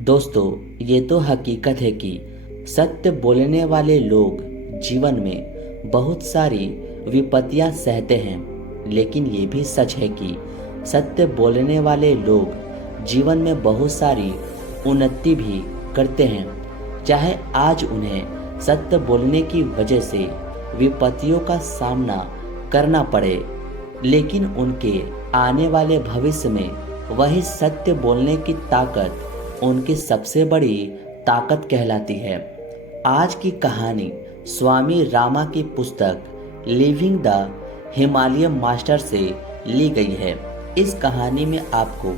दोस्तों, ये तो हकीकत है कि सत्य बोलने वाले लोग जीवन में बहुत सारी विपत्तियां सहते हैं। लेकिन ये भी सच है कि सत्य बोलने वाले लोग जीवन में बहुत सारी उन्नति भी करते हैं। चाहे आज उन्हें सत्य बोलने की वजह से विपत्तियों का सामना करना पड़े, लेकिन उनके आने वाले भविष्य में वही सत्य बोलने की ताकत उनकी सबसे बड़ी ताकत कहलाती है। आज की कहानी स्वामी रामा की पुस्तक लिविंग द हिमालयन मास्टर से ली गई है। इस कहानी में आपको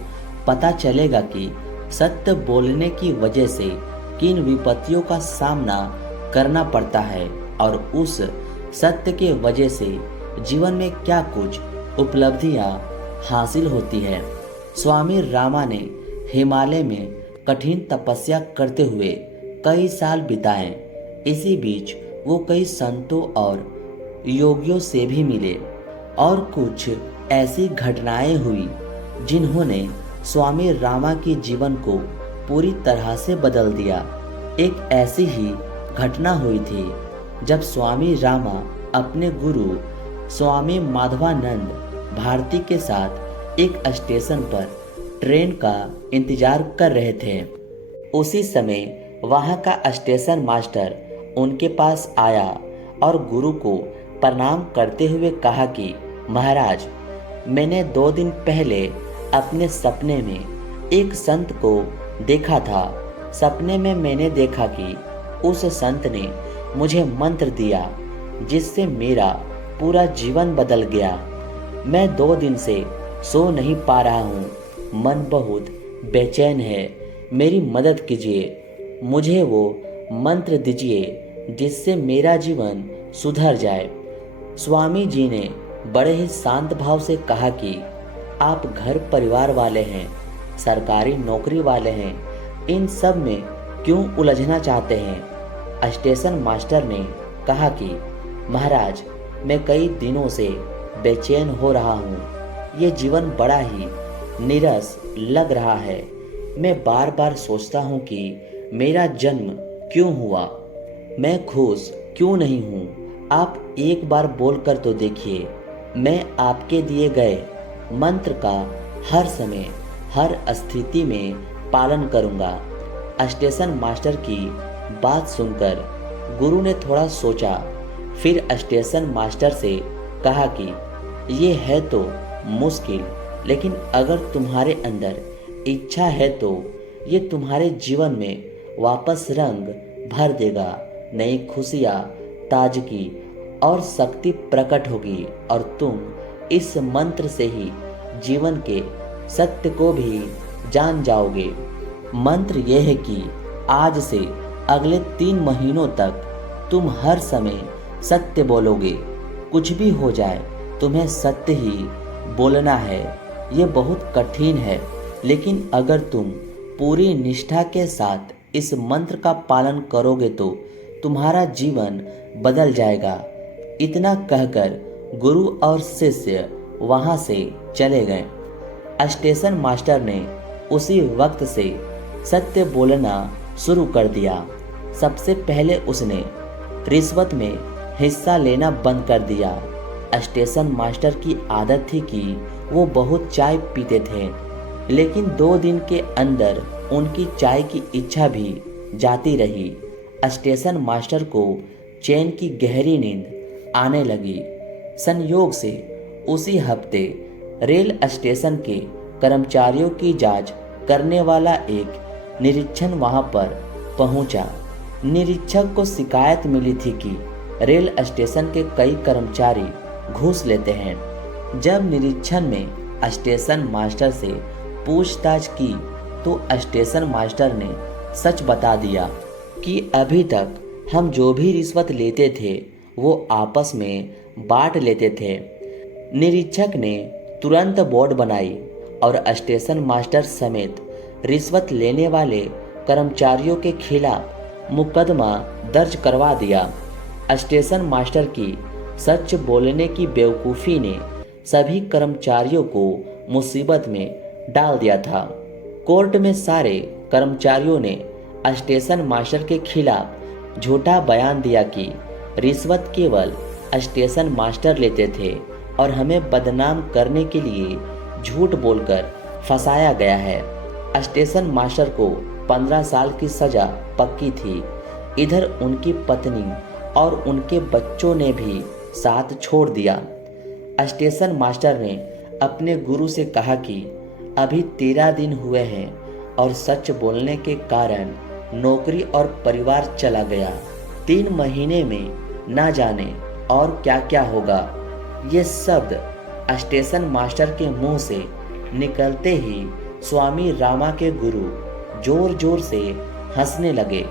पता चलेगा कि सत्य बोलने की वजह से किन विपत्तियों का सामना करना पड़ता है और उस सत्य के वजह से जीवन में क्या कुछ उपलब्धियां हासिल होती है। स्वामी रामा ने हिमालय में कठिन तपस्या करते हुए कई साल बिताए। इसी बीच वो कई संतों और योगियों से भी मिले और कुछ ऐसी घटनाएं हुई जिन्होंने स्वामी रामा के जीवन को पूरी तरह से बदल दिया। एक ऐसी ही घटना हुई थी जब स्वामी रामा अपने गुरु स्वामी माधवानंद भारती के साथ एक स्टेशन पर ट्रेन का इंतजार कर रहे थे। उसी समय वहां का स्टेशन मास्टर उनके पास आया और गुरु को प्रणाम करते हुए कहा कि महाराज, मैंने 2 दिन पहले अपने सपने में एक संत को देखा था। सपने में मैंने देखा कि उस संत ने मुझे मंत्र दिया जिससे मेरा पूरा जीवन बदल गया। मैं 2 दिन से सो नहीं पा रहा हूँ। मन बहुत बेचैन है। मेरी मदद कीजिए। मुझे वो मंत्र दीजिए जिससे मेरा जीवन सुधर जाए। स्वामी जी ने बड़े ही शांत भाव से कहा कि आप घर परिवार वाले हैं, सरकारी नौकरी वाले हैं, इन सब में क्यों उलझना चाहते हैं। स्टेशन मास्टर ने कहा कि महाराज, मैं कई दिनों से बेचैन हो रहा हूँ। ये जीवन बड़ा ही नीरस लग रहा है। मैं बार बार सोचता हूँ कि मेरा जन्म क्यों हुआ, मैं खुश क्यों नहीं हूँ। आप एक बार बोलकर तो देखिए। मैं आपके दिए गए मंत्र का हर समय हर स्थिति में पालन करूँगा। स्टेशन मास्टर की बात सुनकर गुरु ने थोड़ा सोचा, फिर स्टेशन मास्टर से कहा कि ये है तो मुश्किल, लेकिन अगर तुम्हारे अंदर इच्छा है तो ये तुम्हारे जीवन में वापस रंग भर देगा। नई खुशियाँ, ताजगी और शक्ति प्रकट होगी और तुम इस मंत्र से ही जीवन के सत्य को भी जान जाओगे। मंत्र यह है कि आज से अगले 3 महीनों तक तुम हर समय सत्य बोलोगे। कुछ भी हो जाए, तुम्हें सत्य ही बोलना है। ये बहुत कठिन है, लेकिन अगर तुम पूरी निष्ठा के साथ इस मंत्र का पालन करोगे तो तुम्हारा जीवन बदल जाएगा। इतना कहकर गुरु और शिष्य वहां से चले गए। स्टेशन मास्टर ने उसी वक्त से सत्य बोलना शुरू कर दिया। सबसे पहले उसने रिश्वत में हिस्सा लेना बंद कर दिया। स्टेशन मास्टर की आदत थी कि वो बहुत चाय पीते थे, लेकिन 2 दिन के अंदर उनकी चाय की इच्छा भी जाती रही। स्टेशन मास्टर को चैन की गहरी नींद आने लगी। संयोग से उसी हफ्ते रेल स्टेशन के कर्मचारियों की जांच करने वाला एक निरीक्षक वहां पर पहुंचा। निरीक्षक को शिकायत मिली थी कि रेल स्टेशन के कई कर्मचारी घूस लेते हैं। जब निरीक्षण में स्टेशन मास्टर से पूछताछ की तो स्टेशन मास्टर ने सच बता दिया कि अभी तक हम जो भी रिश्वत लेते थे वो आपस में बांट लेते थे। निरीक्षक ने तुरंत बोर्ड बनाई और स्टेशन मास्टर समेत रिश्वत लेने वाले कर्मचारियों के खिलाफ मुकदमा दर्ज करवा दिया। स्टेशन मास्टर की सच बोलने की बेवकूफ़ी ने सभी कर्मचारियों को मुसीबत में डाल दिया था। कोर्ट में सारे कर्मचारियों ने स्टेशन मास्टर के खिलाफ झूठा बयान दिया कि रिश्वत केवल स्टेशन मास्टर लेते थे और हमें बदनाम करने के लिए झूठ बोलकर फंसाया गया है। स्टेशन मास्टर को 15 साल की सजा पक्की थी। इधर उनकी पत्नी और उनके बच्चों ने भी साथ छोड़ दिया। स्टेशन मास्टर ने अपने गुरु से कहा कि अभी 13 दिन हुए हैं और सच बोलने के कारण नौकरी और परिवार चला गया। 3 महीने में ना जाने और क्या क्या होगा। ये शब्द स्टेशन मास्टर के मुंह से निकलते ही स्वामी रामा के गुरु जोर जोर से हंसने लगे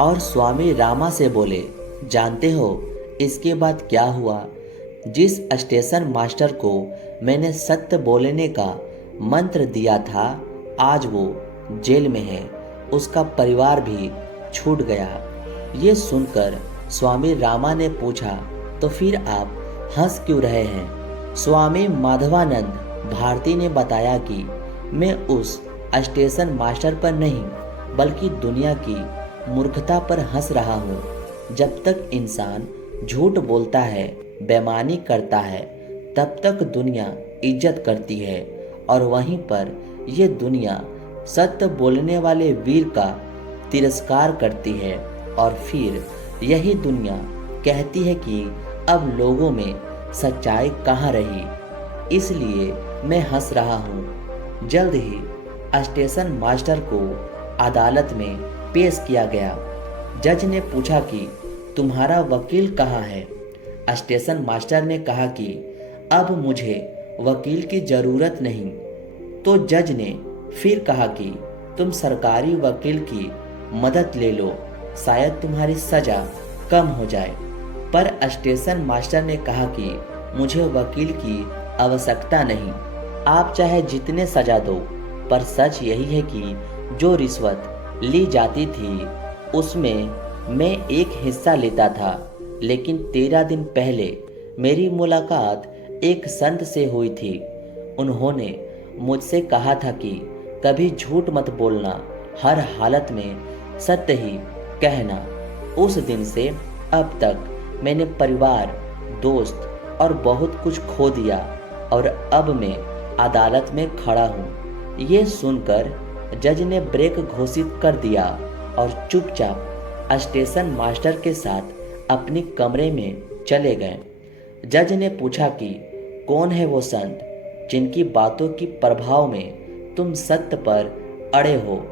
और स्वामी रामा से बोले, जानते हो इसके बाद क्या हुआ? जिस स्टेशन मास्टर को मैंने सत्य बोलने का मंत्र दिया था, आज वो जेल में है। उसका परिवार भी छूट गया। ये सुनकर स्वामी रामा ने पूछा, तो फिर आप हंस क्यों रहे हैं? स्वामी माधवानंद भारती ने बताया कि मैं उस स्टेशन मास्टर पर नहीं बल्कि दुनिया की मूर्खता पर हंस रहा हूँ। जब तक इंसान झूठ बोलता है, बेईमानी करता है, तब तक दुनिया इज्जत करती है और वहीं पर यह दुनिया सत्य बोलने वाले वीर का तिरस्कार करती है और फिर यही दुनिया कहती है कि अब लोगों में सच्चाई कहाँ रही। इसलिए मैं हंस रहा हूँ। जल्द ही स्टेशन मास्टर को अदालत में पेश किया गया। जज ने पूछा कि तुम्हारा वकील कहाँ है? स्टेशन मास्टर ने कहा कि अब मुझे वकील की ज़रूरत नहीं। तो जज ने फिर कहा कि तुम सरकारी वकील की मदद ले लो, शायद तुम्हारी सज़ा कम हो जाए। पर स्टेशन मास्टर ने कहा कि मुझे वकील की आवश्यकता नहीं, आप चाहे जितने सज़ा दो। पर सच यही है कि जो रिश्वत ली जाती थी उसमें मैं एक हिस्सा लेता था। लेकिन 13 दिन पहले मेरी मुलाकात एक संत से हुई थी। उन्होंने मुझसे कहा था कि कभी झूठ मत बोलना, हर हालत में सत्य ही कहना। उस दिन से अब तक मैंने परिवार, दोस्त और बहुत कुछ खो दिया और अब मैं अदालत में खड़ा हूँ। ये सुनकर जज ने ब्रेक घोषित कर दिया और चुपचाप स्टेशन मास्टर के साथ अपने कमरे में चले गए। जज ने पूछा कि कौन है वो संत जिनकी बातों की प्रभाव में तुम सत्य पर अड़े हो?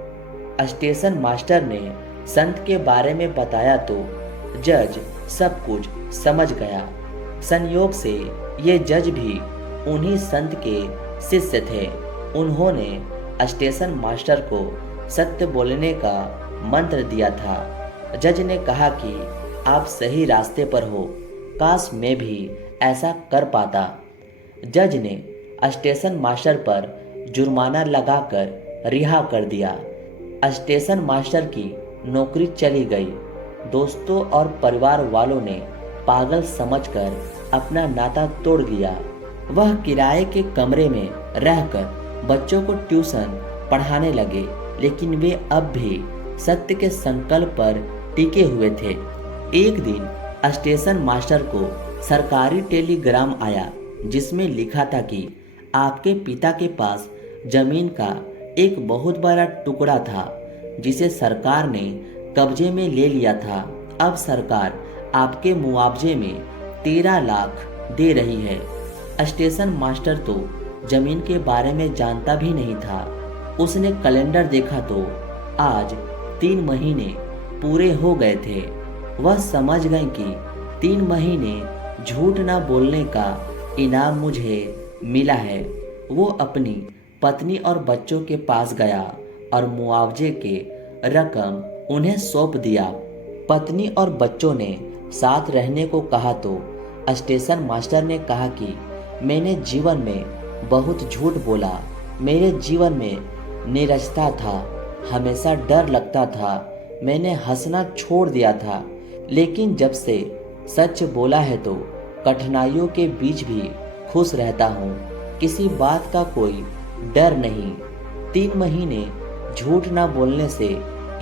स्टेशन मास्टर ने संत के बारे में बताया तो जज सब कुछ समझ गया। संयोग से ये जज भी उन्हीं संत के शिष्य थे। उन्होंने स्टेशन मास्टर को सत्य बोलने का मंत्र दिया था। जज ने कहा कि आप सही रास्ते पर हो, काश मैं भी ऐसा कर पाता। जज ने स्टेशन मास्टर पर जुर्माना लगाकर रिहा कर दिया। स्टेशन मास्टर की नौकरी चली गई। दोस्तों और परिवार वालों ने पागल समझकर अपना नाता तोड़ दिया। वह किराए के कमरे में रहकर बच्चों को ट्यूशन पढ़ाने लगे, लेकिन वे अब भी सत्य के संकल्प पर टिके हुए थे। एक दिन स्टेशन मास्टर को सरकारी टेलीग्राम आया जिसमें लिखा था कि आपके पिता के पास जमीन का एक बहुत बड़ा टुकड़ा था जिसे सरकार ने कब्जे में ले लिया था। अब सरकार आपके मुआवजे में 13 लाख दे रही है। स्टेशन मास्टर तो जमीन के बारे में जानता भी नहीं था। उसने कैलेंडर देखा तो आज 3 महीने पूरे हो गए थे। वह समझ गए कि 3 महीने झूठ ना बोलने का इनाम मुझे मिला है। वो अपनी पत्नी और बच्चों के पास गया और मुआवजे के रकम उन्हें सौंप दिया। पत्नी और बच्चों ने साथ रहने को कहा तो स्टेशन मास्टर ने कहा कि मैंने जीवन में बहुत झूठ बोला। मेरे जीवन में निराशा था, हमेशा डर लगता था। मैंने हंसना छोड़ दिया था, लेकिन जब से सच बोला है तो कठिनाइयों के बीच भी खुश रहता हूँ। किसी बात का कोई डर नहीं। 3 महीने झूठ ना बोलने से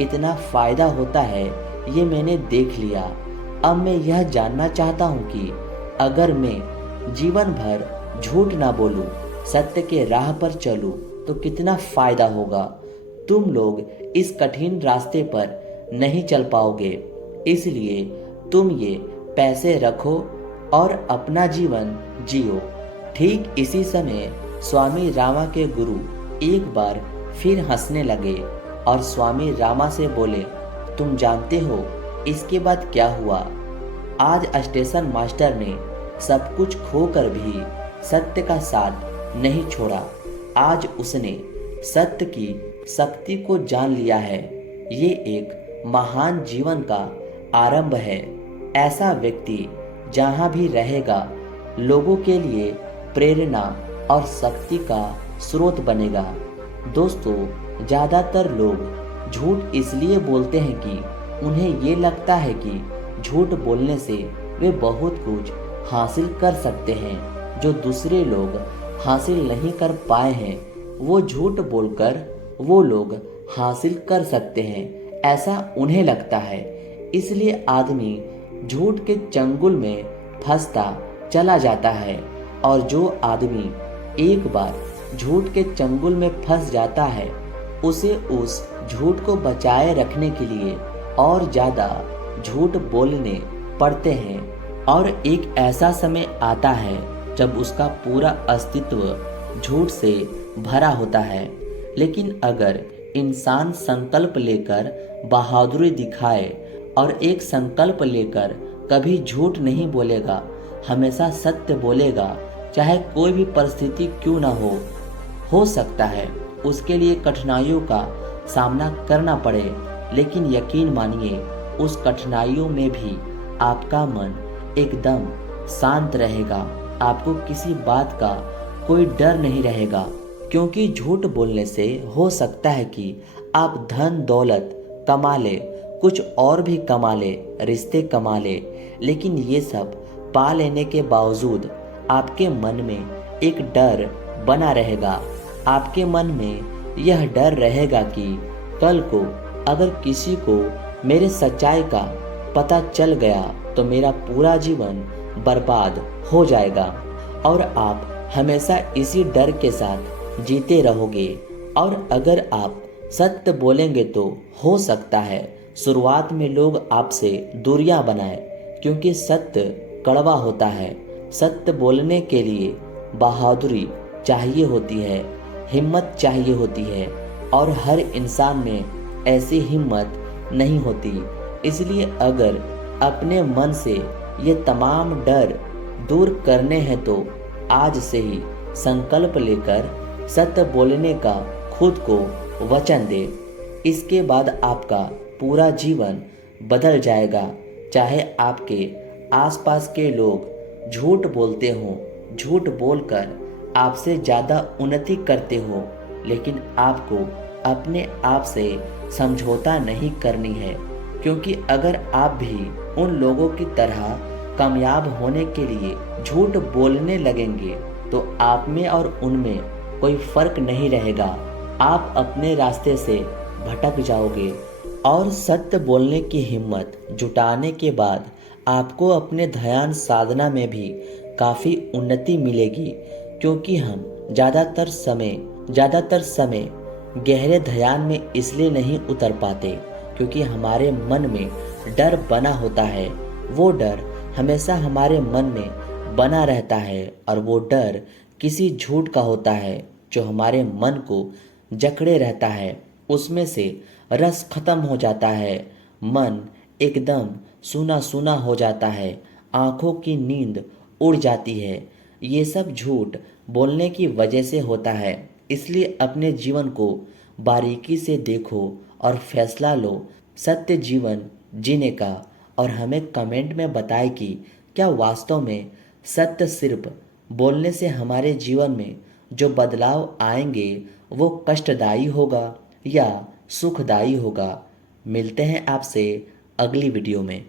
इतना फायदा होता है ये मैंने देख लिया। अब मैं यह जानना चाहता हूँ कि अगर मैं जीवन भर झूठ ना बोलूं, सत्य के राह पर चलूं तो कितना फायदा होगा। तुम लोग इस कठिन रास्ते पर नहीं चल पाओगे, इसलिए तुम ये पैसे रखो और अपना जीवन जियो। ठीक इसी समय स्वामी रामा के गुरु एक बार फिर हंसने लगे और स्वामी रामा से बोले, तुम जानते हो इसके बाद क्या हुआ? आज स्टेशन मास्टर ने सब कुछ खोकर भी सत्य का साथ नहीं छोड़ा। आज उसने सत्य की शक्ति को जान लिया है। ये एक महान जीवन का आरंभ है। ऐसा व्यक्ति जहाँ भी रहेगा लोगों के लिए प्रेरणा और शक्ति का स्रोत बनेगा। दोस्तों, ज़्यादातर लोग झूठ इसलिए बोलते हैं कि उन्हें ये लगता है कि झूठ बोलने से वे बहुत कुछ हासिल कर सकते हैं जो दूसरे लोग हासिल नहीं कर पाए हैं। वो झूठ बोलकर वो लोग हासिल कर सकते हैं, ऐसा उन्हें लगता है। इसलिए आदमी झूठ के चंगुल में फंसता चला जाता है। और जो आदमी एक बार झूठ के चंगुल में फंस जाता है उसे उस झूठ को बचाए रखने के लिए और ज़्यादा झूठ बोलने पड़ते हैं। और एक ऐसा समय आता है जब उसका पूरा अस्तित्व झूठ से भरा होता है। लेकिन अगर इंसान संकल्प लेकर बहादुरी दिखाए और एक संकल्प लेकर कभी झूठ नहीं बोलेगा, हमेशा सत्य बोलेगा, चाहे कोई भी परिस्थिति क्यों ना हो सकता है उसके लिए कठिनाइयों का सामना करना पड़े, लेकिन यकीन मानिए उस कठिनाइयों में भी आपका मन एकदम शांत रहेगा। आपको किसी बात का कोई डर नहीं रहेगा, क्योंकि झूठ बोलने से हो सकता है कि आप धन दौलत कमा ले, कुछ और भी कमा ले, रिश्ते कमा ले, लेकिन ये सब पा लेने के बावजूद आपके मन में एक डर बना रहेगा। आपके मन में यह डर रहेगा कि कल को अगर किसी को मेरे सच्चाई का पता चल गया तो मेरा पूरा जीवन बर्बाद हो जाएगा। और आप हमेशा इसी डर के साथ जीते रहोगे। और अगर आप सत्य बोलेंगे तो हो सकता है शुरुआत में लोग आपसे दूरियां बनाए, क्योंकि सत्य कड़वा होता है। सत्य बोलने के लिए बहादुरी चाहिए होती है, हिम्मत चाहिए होती है, और हर इंसान में ऐसी हिम्मत नहीं होती। इसलिए अगर अपने मन से ये तमाम डर दूर करने हैं तो आज से ही संकल्प लेकर सत्य बोलने का खुद को वचन दे। इसके बाद आपका पूरा जीवन बदल जाएगा। चाहे आपके आसपास के लोग झूठ बोलते हों, झूठ बोलकर आपसे ज़्यादा उन्नति करते हो, लेकिन आपको अपने आप से समझौता नहीं करनी है। क्योंकि अगर आप भी उन लोगों की तरह कामयाब होने के लिए झूठ बोलने लगेंगे तो आप में और उनमें कोई फर्क नहीं रहेगा। आप अपने रास्ते से भटक जाओगे। और सत्य बोलने की हिम्मत जुटाने के बाद आपको अपने ध्यान साधना में भी काफ़ी उन्नति मिलेगी, क्योंकि हम ज़्यादातर समय गहरे ध्यान में इसलिए नहीं उतर पाते क्योंकि हमारे मन में डर बना होता है। वो डर हमेशा हमारे मन में बना रहता है और वो डर किसी झूठ का होता है जो हमारे मन को जकड़े रहता है। उसमें से रस खत्म हो जाता है, मन एकदम सूना सूना हो जाता है, आँखों की नींद उड़ जाती है। ये सब झूठ बोलने की वजह से होता है। इसलिए अपने जीवन को बारीकी से देखो और फैसला लो सत्य जीवन जीने का। और हमें कमेंट में बताएं कि क्या वास्तव में सत्य सिर्फ बोलने से हमारे जीवन में जो बदलाव आएंगे वो कष्टदायी होगा या सुखदायी होगा। मिलते हैं आपसे अगली वीडियो में।